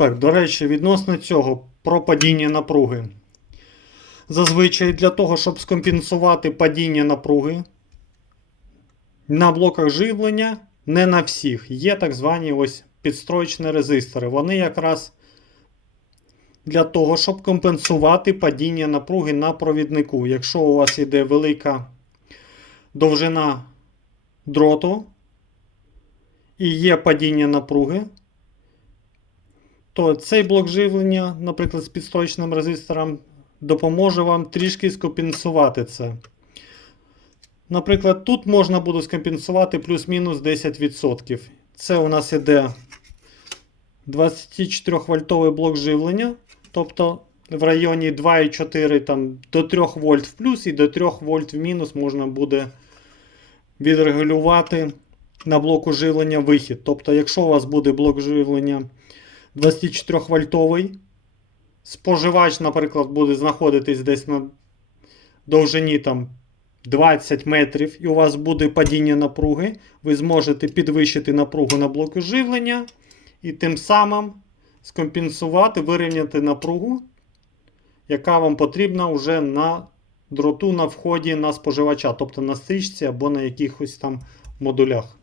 Так, до речі, відносно цього про падіння напруги. Зазвичай для того, щоб скомпенсувати падіння напруги на блоках живлення, не на всіх, є так звані ось підстроєчні резистори. Вони якраз для того, щоб компенсувати падіння напруги на провіднику. Якщо у вас йде велика довжина дроту і є падіння напруги, то цей блок живлення, наприклад, з підстроєчним резистором, допоможе вам трішки скомпенсувати це. Наприклад, тут можна буде скомпенсувати плюс-мінус 10%. Це у нас іде 24 вольтовий блок живлення, тобто в районі 2,4 там, до 3 вольт в плюс і до 3 вольт в мінус можна буде відрегулювати на блоку живлення вихід. Тобто, якщо у вас буде блок живлення 24 вольтовий, споживач, наприклад, буде знаходитись десь на довжині там 20 метрів, і у вас буде падіння напруги, ви зможете підвищити напругу на блоку живлення і тим самим скомпенсувати, вирівняти напругу, яка вам потрібна вже на дроту на вході на споживача, тобто на стрічці або на якихось там модулях.